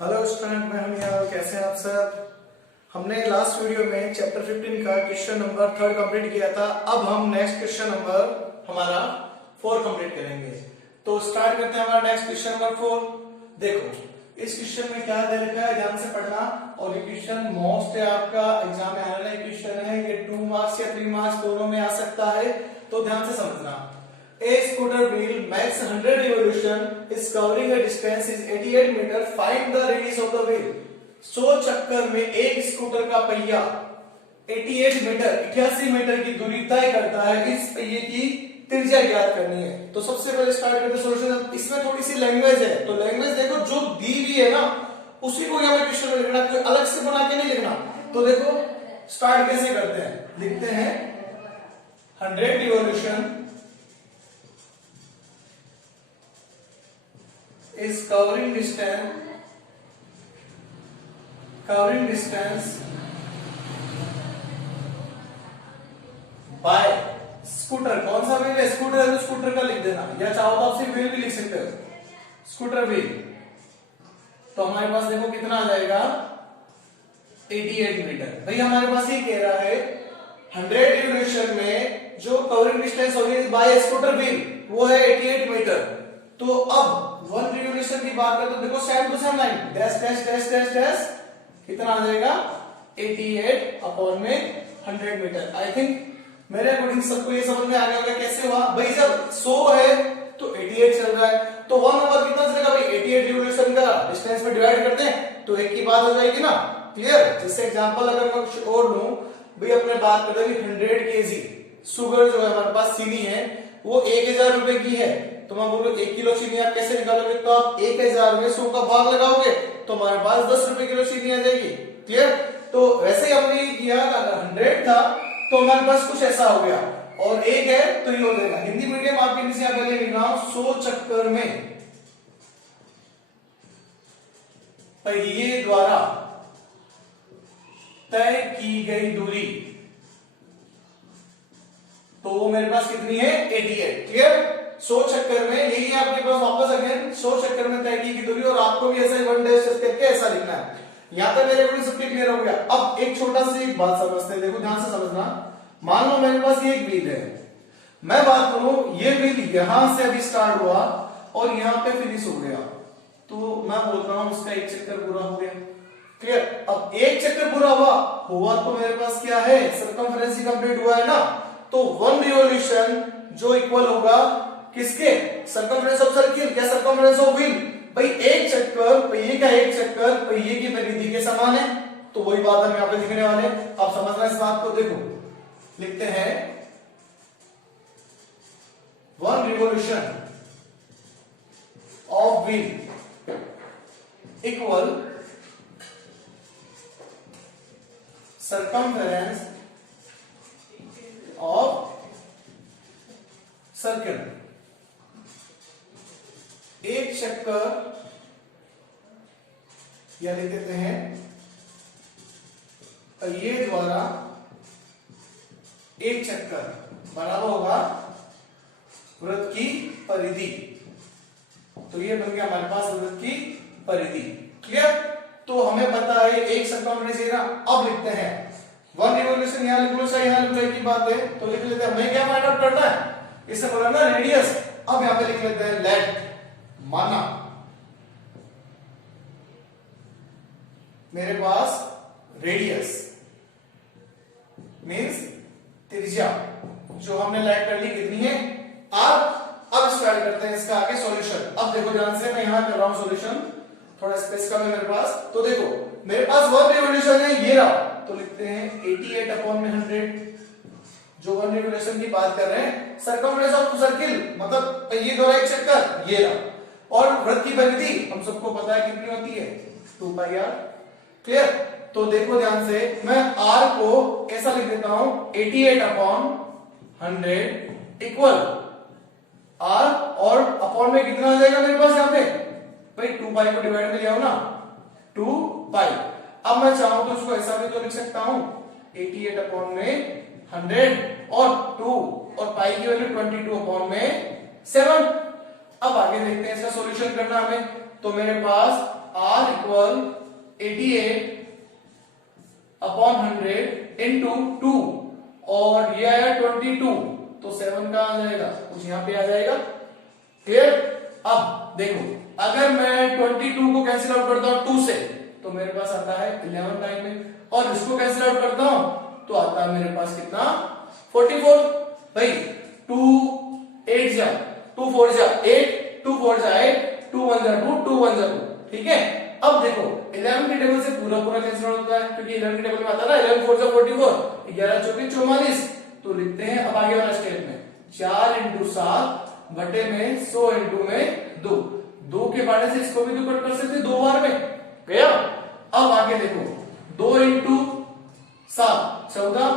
Hello student, मैं हूं यहाँ। कैसे हैं आप सब? हमने लास्ट वीडियो में चैप्टर 15 का क्वेश्चन नंबर 3 कंप्लीट किया था। अब हम नेक्स्ट क्वेश्चन नंबर हमारा 4 कंप्लीट करेंगे। तो स्टार्ट करते हैं हमारा नेक्स्ट क्वेश्चन नंबर 4। देखो इस क्वेश्चन में क्या दे रखा है, ध्यान से पढ़ना। और ये क्वेश्चन मोस्ट है, आपका एग्जाम में आने वाला क्वेश्चन है। ये 2 मार्क्स या 3 मार्क्स दोनों में आ सकता है, तो ध्यान से समझना। A scooter wheel makes 100 revolution is covering a distance is 88 meter. Find the radius of the wheel. 100 चक्कर में एक स्कूटर का पहिया 88 मीटर 88 मीटर की दूरी तय करता है। इस पहिए की त्रिज्या ज्ञात करनी है। तो सबसे पहले स्टार्ट करते हैं सॉल्यूशन। इसमें थोड़ी सी लैंग्वेज है, तो लैंग्वेज देखो जो दी हुई है ना, उसी को यहाँ पे क्वेश्चन में लिखना, कोई अलग से बना के नहीं लिखना। तो देखो स्टार्ट कैसे करते हैं, लिखते हैं 100 revolution is covering distance by scooter. कौन सा व्हील है? स्कूटर है तो स्कूटर का लिख देना, या चाहो तो आप सिर्फ व्हील भी लिख सकते हो, स्कूटर व्हील। तो हमारे पास देखो कितना आ जाएगा 88 मीटर। भाई हमारे पास ये कह रहा है 100 रिवॉल्यूशन में जो कवरिंग डिस्टेंस होगी बाय स्कूटर व्हील वो है 88 मीटर। तो अब 1 रिवॉल्यूशन की बात करें तो देखो same to same line, dash dash dash dash dash, कितना आ जाएगा 88 अपॉन में 100 मीटर। आई थिंक मेरे अकॉर्डिंग सबको ये समझ में आ गया होगा कैसे हुआ। भाई जब 100 है तो 88 चल रहा है, तो 1 ओवर कितना चलेगा भाई 88 रिवॉल्यूशन का डिस्टेंस में डिवाइड करते हैं तो एक की बात हो जाएगी ना। क्लियर? जैसे एग्जांपल अगर मैं कुछ और लूं, भाई अपने बात करते हैं 100 केजी शुगर जो है हमारे पास चीनी है वो 1000 रुपए की है। तो मैं बोलूं 1 किलो चीनी आप कैसे निकालोगे? तो आप 1000 में 100 का भाग लगाओगे तो हमारे पास 10 रुपए किलो चीनी आ जाएगी। क्लियर? तो वैसे ही हमने किया, अगर 100 था तो हमारे पास कुछ ऐसा हो गया, और 1 है तो ये हो जाएगा। हिंदी मीडियम आपके नीचे यहाँ पहले लिख रहा हूं, 100 चक्कर में पहिए द्वारा तय की गई दूरी, तो वो मेरे पास कितनी है 88। क्लियर? 100 चक्कर में, यही आपके पास वापस अगेन 100 चक्कर में तय की दूरी, और आपको भी ऐसा ही 1 डैश करके ऐसा लिखना है। यहां तक मेरे को सब क्लियर हो गया। अब एक छोटा सी बात समझते हैं, देखो ध्यान से समझना। मान लो मेरे पास ये एक व्हील है, मैं बात करूं ये व्हील यहां से अभी स्टार्ट हुआ और यहां पे फिनिश हो गया, तो मैं बोलता हूं उसका एक चक्कर पूरा हो गया। क्लियर? अब एक चक्कर पूरा हुआ तो मेरे पास क्या है, सर्कमफरेंस ही कंप्लीट हुआ है ना। तो 1 रिवॉल्यूशन जो इक्वल होगा किसके? सर्कमफरेंस ऑफ सर्किल, क्या सर्कमफरेंस ऑफ व्हील। भाई एक चक्कर पहिए का, एक चक्कर पहिए की परिधि के समान है, तो वही बात हम यहां पे लिखने वाले। आप समझना इस बात को। देखो लिखते हैं 1 revolution of wheel equal circumference of circle. एक चक्कर, या लिख देते हैं पहिए द्वारा एक चक्कर बराबर होगा वृत्त की परिधि। तो ये बन गया हमारे पास वृत्त की परिधि। क्लियर? तो हमें पता है एक सर्कमफरेंस एरिया। अब लिखते हैं 1 रिवॉल्यूशन, यहां लिख लो चाहे यहां लिख लो, एक ही बात है, तो लिख लेते हैं। हमें क्या फाइंड आउट करना है, इससे बोला ना रेडियस। अब यहां पे लिख लेते हैं लेट, माना मेरे पास रेडियस मींस त्रिज्या जो हमने लाइट कर ली कितनी है अब स्टार्ट करते हैं इसका आगे सॉल्यूशन। अब देखो ध्यान से, मैं यहां कर रहा हूं सॉल्यूशन, थोड़ा स्पेस कम है मेरे पास। तो देखो मेरे पास 1 रिवॉल्यूशन है, ये रहा, तो लिखते हैं 88 अपॉन में 100, जो 1 रिवॉल्यूशन की बात कर रहे हैं। सर्कमफरेंस ऑफ सर्किल मतलब पहिए द्वारा एक चक्कर, ये रहा। और वृत्त की परिधि हम सबको पता है कितनी होती है, 2 पाई r। क्लियर? तो देखो ध्यान से, मैं r को ऐसा लिख देता हूं 88 अपॉन 100 इक्वल r, और अपॉन में कितना आ जाएगा मेरे पास यहाँ पे भाई 2 पाई को डिवाइड में ले आओ ना, 2 पाई। अब मैं चाहूं तो उसको ऐसा भी तो लिख सकता हूं 88 अपॉन में 100 और 2 और पाई की वैल्यू 22 अपॉन में 7। अब आगे देखते हैं इसका सॉल्यूशन करना हमें। तो मेरे पास R इक्वल 88/100 इंटू 2 और ये आया 22, तो 7 का आ जाएगा, कुछ यहाँ पे आ जाएगा। क्लियर? अब देखो अगर मैं 22 को कैंसिल आउट करता हूं 2 से तो मेरे पास आता है 11 टाइम में, और इसको कैंसिल आउट करता हूं तो आता है मेरे पास कितना 44। भाई 2 8 जा 2 4 जा 8 2 4 जा 8 2 1 जा 2 2 1 जा 2। ठीक है, अब देखो 11 के टेबल से पूरा पूरा कैंसिल आउट होता है क्योंकि 11 के टेबल में आता है ना 11 4 जा 44 11 24 44। तो लिखते हैं अब आगे वाला स्टेप में 4 × 7 बटे में 100 × में 2 2 के बारे से इसको भी तो कट कर सकते 2 बार में गया। अब आगे देखो 2 × 7 14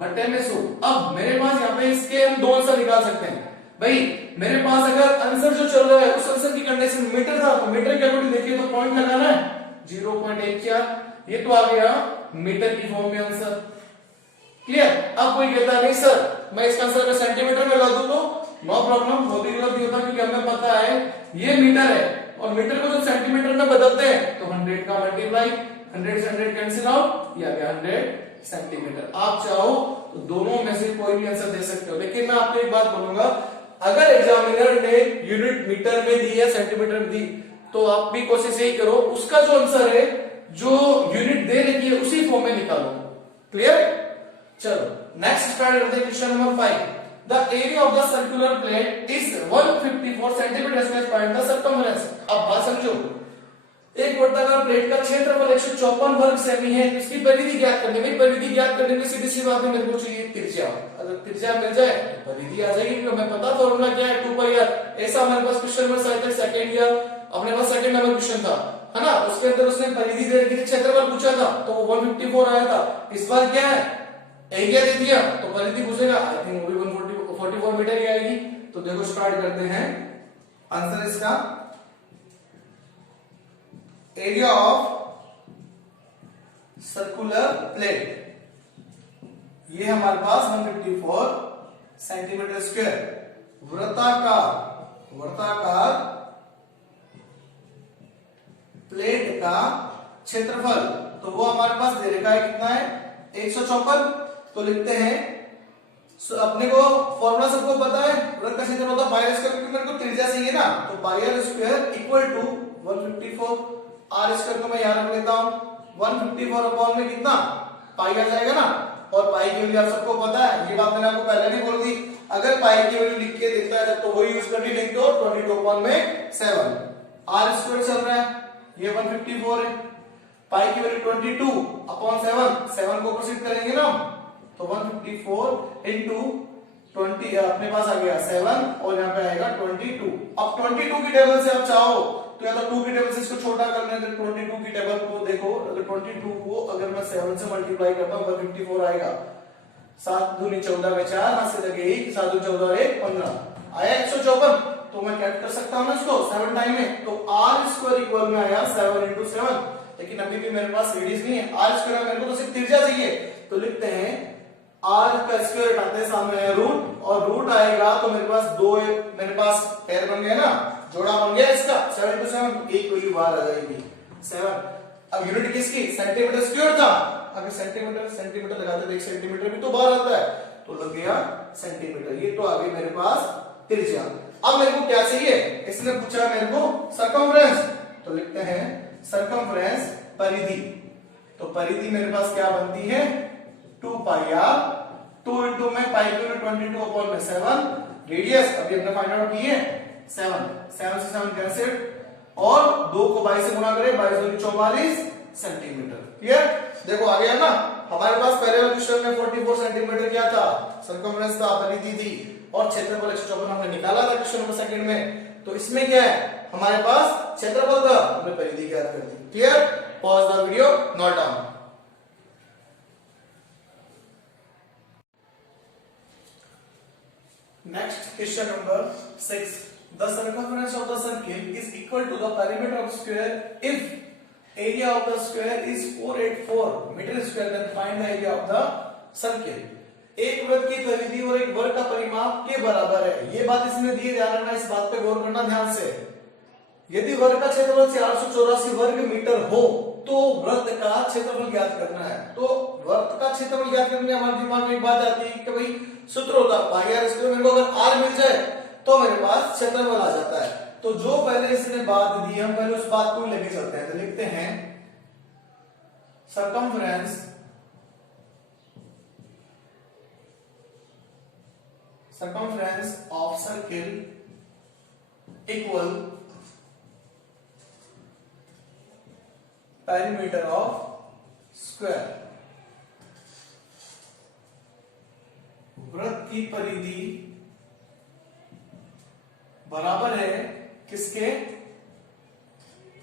बटे में 100। अब मेरे पास यहाँ पे इसके हम दो आंसर निकाल सकते हैं। भाई मेरे पास अगर आंसर जो चल रहा है उस आंसर की कंडीशन मीटर था तो मीटर के अकॉर्डिंग देखिए तो पॉइंट लगाना है 0.14, ये तो आ गया मीटर की फॉर्म में आंसर। क्लियर? अब कोई कहता नहीं सर मैं इसका आंसर अगर सेंटीमीटर में ला दूं तो नो प्रॉब्लम, वो भी गलत नहीं होता क्योंकि हमें पता है ये मीटर है और मीटर को जब सेंटीमीटर में बदलते हैं तो 100 का मल्टीप्लाई 100 से 100 कैंसिल आउट, ये आ गया 100 सेंटीमीटर। आप चाहो तो दोनों में से कोई भी आंसर दे सकते हो, लेकिन मैं आपको एक बात बोलूंगा अगर एग्जामिनर ने यूनिट मीटर में दी या सेंटीमीटर में दी तो आप भी कोशिश यही करो उसका जो आंसर है जो यूनिट दे रखी है उसी फॉर्म में निकालो। क्लियर? चलो नेक्स्ट स्टार्ट करते हैं question number 5। The area of the circular plate is 154 centimetre square, find the circumference. अब बात समझो, एक वर्ताकार प्लेट का क्षेत्रफल 154 वर्ग सेमी है, इसकी परिधि ज्ञात करनी है। परिधि ज्ञात करने की सीधी सी बात है, मेरे को चाहिए त्रिज्या। अगर त्रिज्या मिल जाए तो परिधि आ जाएगी, क्योंकि हमें पता फॉर्मूला क्या है 2 पाई r। ऐसा हमारे पास क्वेश्चन नंबर सेकंड या अपने पास सेकंड नंबर क्वेश्चन था, है ना, उसके अंदर उसने परिधि दे रखी थी, क्षेत्रफल पूछा था तो वो 154 आया था। इस बार क्या है एरिया दे दिया तो परिधि पूछेगा, आई थिंक वो भी 144 मीटर ही आएगी। तो देखो स्टार्ट करते हैं आंसर इसका। एरिया ऑफ सर्कुलर प्लेट ये हमारे पास 154 सेंटीमीटर स्क्वायर। वृत्ताकार प्लेट का क्षेत्रफल तो वो हमारे पास दे रखा है कितना है 154। तो लिखते हैं अपने को फॉर्मूला सबको पता है, वृत्त का क्षेत्रफल होता है पाई r स्क्वायर, क्योंकि मेरे को त्रिज्या चाहिए ना, तो pi r square equal to 154 r square को मैं यहां रख लेता हूं 154 अपॉन में कितना पाई आ जाएगा ना, और पाई की वैल्यू आप सबको पता है, ये बात मैंने आपको पहले भी बोल दी। अगर पाई की वैल्यू लिख के देता है तो वो यूज करके लिख दो 22 अपॉन में 7 r स्क्वायर चल रहा है, ये 154 है, पाई की वैल्यू 22 अपॉन 7 को प्रोसीड करेंगे ना तो 154 इंटू 20 अपने पास आ गया 7 और यहाँ पे आएगा 22। अब 22 की टेबल से आप चाहो तो या तो 2 की टेबल से इसको छोटा कर लें, 22 की टेबल को देखो, अगर 22 को अगर मैं 7 से मल्टीप्लाई करता हूँ 154 आएगा, 7 दूनी 14 में 4 हाथ से लगे 1 7 दूनी 14 1 15 आया 154। तो मैं क्या कर सकता हूँ ना इसको 7 टाइम में, तो r स्क्वायर इक्वल में आया 7 × 7। लेकिन अभी भी मेरे पास रेडियस नहीं है, r स्क्वायर मेरे को तो सिर्फ त्रिज्या चाहिए, तो लिखते हैं r का स्क्वायर हटाते हैं, सामने है रूट और रूट आएगा तो मेरे पास मेरे पास पैर बन गया ना, जोड़ा बन गया इसका 7 × 7, एक वैल्यू बाहर आ जाएगी 7। अब यूनिट किसकी सेंटीमीटर स्क्वायर था, अगर सेंटीमीटर लगाते तो 1 सेंटीमीटर भी तो बाहर आता है, तो लग गया सेंटीमीटर, ये तो आ गई मेरे पास त्रिज्या। अब मेरे को क्या चाहिए, इसने पूछा मेरे को सर्कमफ्रेंस, तो लिखते हैं सर्कमफ्रेंस परिधि। तो परिधि मेरे पास क्या बनती है 2 पाई r, 2 इंटू में पाई की वैल्यू 22 अपॉन में 7, रेडियस अभी हमने फाइंड आउट की है 7 से 7 कैंसिल और 2 को 22 से गुणा करें 22 दूनी 44 सेंटीमीटर। क्लियर? देखो आ गया ना, हमारे पास पहले वाले क्वेश्चन में 44 सेंटीमीटर क्या था सर्कमफ्रेंस था, परिधि थी और क्षेत्रफल 154 हमने निकाला था क्वेश्चन नंबर सेकंड में। तो इसमें क्या है हमारे पास क्षेत्रफल था, हमने परिधि ज्ञात कर दी। Clear? Pause the video, note down. Next question number 6. The circumference of the circle is equal to the perimeter of square if area of the square is 484 meter square, then find the area of the circle. एक वृत्त की परिधि और एक वर्ग का परिमाप के बराबर है, ये बात इसने दी, ध्यान रखना, इस बात पे गौर करना ध्यान से। यदि वर्ग का क्षेत्रफल 484 वर्ग मीटर हो तो वृत्त का क्षेत्रफल ज्ञात करना है। तो वृत्त का क्षेत्रफल ज्ञात करने हमारे दिमाग में एक बात आती है कि भाई सूत्र होता है पाई आर स्क्वायर। मेरे को अगर आर मिल जाए तो मेरे पास क्षेत्रफल आ जाता है। तो जो पहले इसने बात दी हम पहले उस बात को लेके चलते हैं। तो लिखते हैं circumference of circle equal perimeter of square। वृत्त की परिधि बराबर है किसके?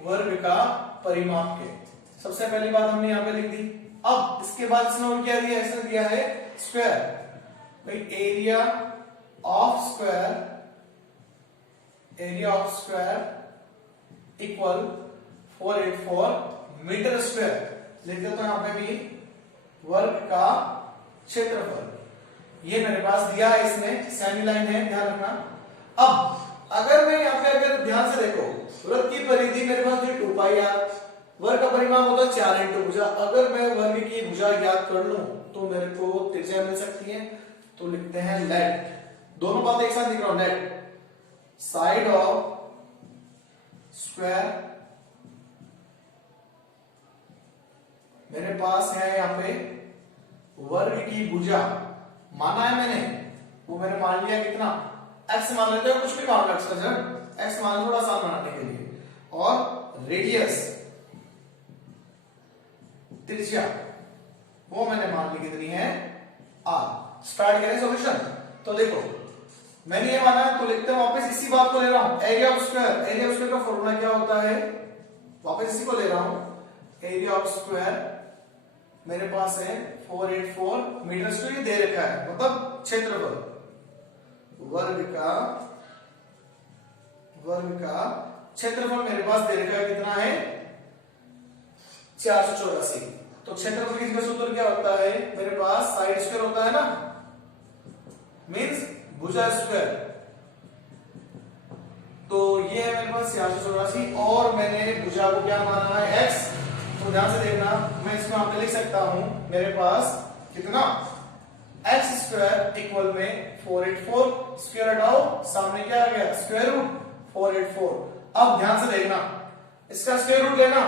वर्ग का परिमाप के। सबसे पहली बात हमने यहां पे लिख दी। अब इसके बाद इसने और क्या दिया? इसने दिया है स्क्वायर। भाई area of square equal 484 metre square. लिख देता हूं यहां पे भी वर्ग का क्षेत्रफल। ये मेरे पास दिया है इसने, सेमी लाइन है, ध्यान रखना। अब अगर मैं यहां पे अगर ध्यान से देखो वृत्त की परिधि मेरे पास 2 पाई आर, वर्ग का परिमाप होता है 4 इंटू भुजा। अगर मैं वर्ग की भुजा ज्ञात कर लूं तो मेरे को त्रिज्या मिल सकती है। तो लिखते हैं लेट, दोनों बातें एक साथ लिख रहा हूं, लेट साइड ऑफ स्क्वायर मेरे पास है यहां पे वर्ग की भुजा माना है मैंने, वो मैंने मान लिया कितना? x मान लेते हो, कुछ भी मान लो x मान थोड़ा सा बनाने के लिए। और रेडियस त्रिज्या वो मैंने मान ली कितनी है? r। स्टार्ट करें सॉल्यूशन। तो देखो मैंने ये माना है तो लिखते हैं वापस इसी बात को ले रहा हूं, area of square. Area of square का फॉर्मूला क्या होता है? वापस इसी को ले रहा हूं, एरिया ऑफ स्क्वायर मेरे पास है 484 मीटर स्क्वायर दे रखा है, मतलब क्षेत्रफल। वर्ग का क्षेत्रफल मेरे पास दे रखा है कितना है? 484। तो क्षेत्रफल की सूत्र क्या होता है? मेरे पास साइड स्क्वायर होता है ना, मींस भुजा स्क्वायर। तो ये है मेरे पास 484 और मैंने भुजा को क्या माना है? x। तो ध्यान से देखना, मैं इसमें यहां पे लिख सकता हूं मेरे पास कितना? x स्क्वायर इक्वल में 484, स्क्वायर हटाओ सामने क्या आ गया? Square root 484। अब ध्यान से देखना, इसका स्क्वायर रूट लेना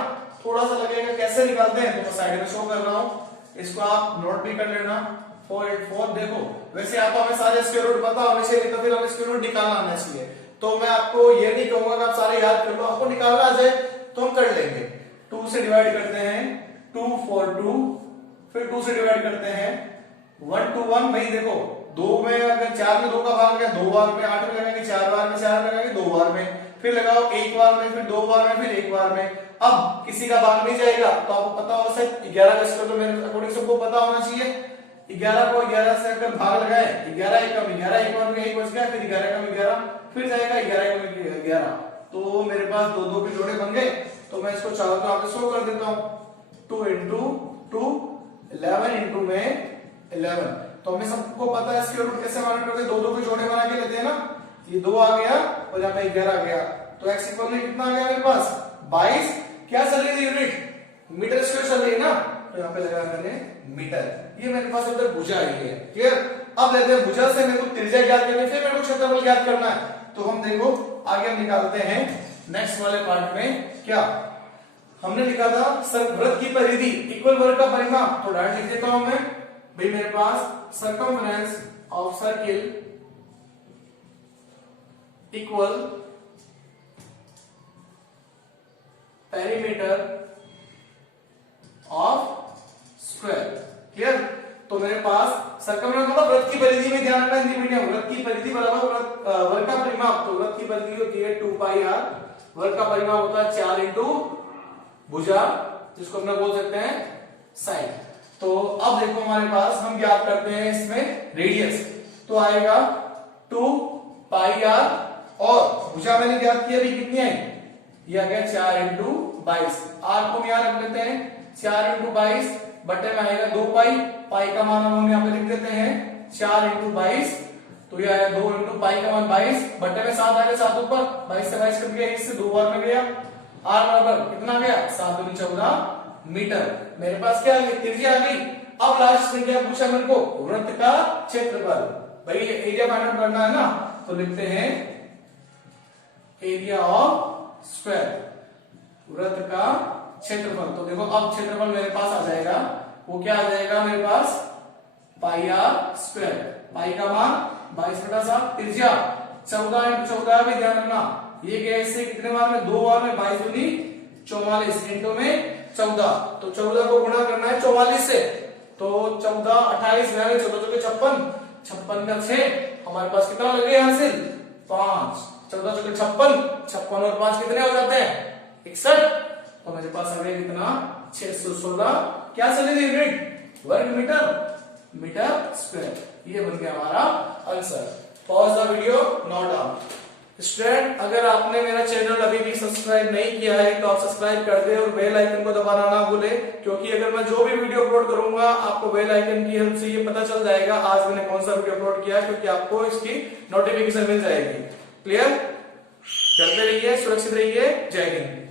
थोड़ा सा लगेगा, कैसे निकालते हैं तो मैं साइड में शो कर रहा हूं, इसको आप नोट भी कर लेना। 484 देखो, वैसे आपको हमें सारे स्क्वायर रूट पता होने चाहिए, तो फिर हमें स्क्वायर रूट निकालना आना चाहिए। तो मैं आपको ये नहीं कहूंगा कि आप सारे याद कर लो, आपको निकालना आ जाए तो हम कर लेंगे। 2 से डिवाइड करते हैं 2 4 2, फिर 2 से डिवाइड करते हैं 1 2 1। भाई देखो 2 में अगर 4 में 2 का भाग गया 2 बार में, 8 में लगाएंगे 4 बार में, 4 में लगाएंगे 2 बार में, फिर लगाओ 1 बार में, फिर 2 बार में, फिर 1 बार में। अब किसी का भाग नहीं जाएगा तो आपको पता होगा सर 11 का स्क्वायर, तो मेरे अकॉर्डिंग सबको पता होना चाहिए 11 को 11 से अगर भाग लगाए 11 1 कम 11, 1 और 1 बच गया, फिर 11 कम 11, फिर जाएगा 11 कम 11। तो मेरे पास 2 2 के जोड़े बन गए। तो मैं इसको चाहूं तो आप शो कर देता हूं, 2 into 2 11 into में 11। तो हमें सबको पता है स्क्वायर रूट कैसे मालूम करते हैं? 2 2 के जोड़े बना के लेते हैं ना। ये 2 आ गया और यहाँ पे 11 आ गया, तो x इक्वल में कितना आ गया मेरे पास? 22। क्या चल रही थी यूनिट? मीटर स्क्वायर चल रही है ना, तो यहाँ पे लगाया मैंने मीटर। ये मेरे पास उधर भुजा आई है, क्लियर। अब लेते हैं भुजा से मेरे को त्रिज्या ज्ञात करनी है, फिर मेरे को क्षेत्रफल ज्ञात करना है। तो हम देखो आगे हम निकालते हैं नेक्स्ट वाले पार्ट में। क्या हमने लिखा था? वृत्त की परिधि इक्वल वर्ग का परिमाप। तो डायरेक्ट लिख देता हूं मैं, भाई मेरे पास circumference of circle equal perimeter of square, clear. तो मेरे पास सर्कमफ्रेंस मतलब वृत्त की परिधि में, ध्यान रखना हिंदी मीडियम, वृत्त की परिधि बराबर वर्ग का परिमाप। तो वृत्त की परिधि होती है 2 पाई आर, वर्ग का परिमाप होता है 4 इंटू भुजा, जिसको हम बोल सकते हैं साइड। तो अब देखो हमारे पास हम ज्ञात करते हैं इसमें रेडियस, तो आएगा 2 पाई आर और भुजा मैंने ज्ञात किया अभी कितनी है? ये आ गया 4 इंटू 22। आर को यहां रख लेते हैं 4 इंटू 22, बटे में आएगा 2 पाई, पाई का मान हम यहां पे लिख देते हैं 4 इंटू 22 तो ये आया 2 इंटू पाई का मान 22 बटे में 7 आ गया, 7 ऊपर 22 से 22 कट गया, इससे 2 बार में गया। r बराबर कितना गया 7 दूनी 14 मीटर। मेरे पास क्या आ गई त्रिज्या आ गई। अब लास्ट में क्या पूछा मेरे को वृत्त का क्षेत्रफल। भाई एरिया फाइंड आउट करना है ना, तो लिखते हैं एरिया ऑफ स्क्वायर, वृत्त का क्षेत्रफल। तो देखो अब क्षेत्रफल मेरे पास आ जाएगा, वो क्या आ जाएगा मेरे पास पाई आर स्क्वायर। पाई का मान 22/7, त्रिज्या 14 इंटू 14 भी ध्यान रखना, ये गया इससे कितने बार में 2 बार में 22 दूनी 44 इंटू में 14, तो 14 को गुणा करना है 44 से, तो 14 28 में 14 चौके 56, 56 का 6, हमारे पास कितना लगे हासिल 5, 14 चौके 56, 56 और 5 कितने हो जाते हैं 61, तो मेरे पास आ गया कितना 616 क्या चलेगी यूनिट वर्ग मीटर स्क्वायर। ये बन गया हमारा answer. Pause the video, note down. Student अगर आपने मेरा चैनल अभी भी सब्सक्राइब नहीं किया है तो आप सब्सक्राइब कर दे और बेल आइकन को दबाना ना भूले, क्योंकि अगर मैं जो भी वीडियो अपलोड करूंगा आपको बेल आइकन की हेल्प से ये पता चल जाएगा आज मैंने कौन सा वीडियो अपलोड किया, क्योंकि आपको इसकी नोटिफिकेशन मिल जाएगी। क्लियर? करते रहिए, सुरक्षित रहिए। जय हिंद।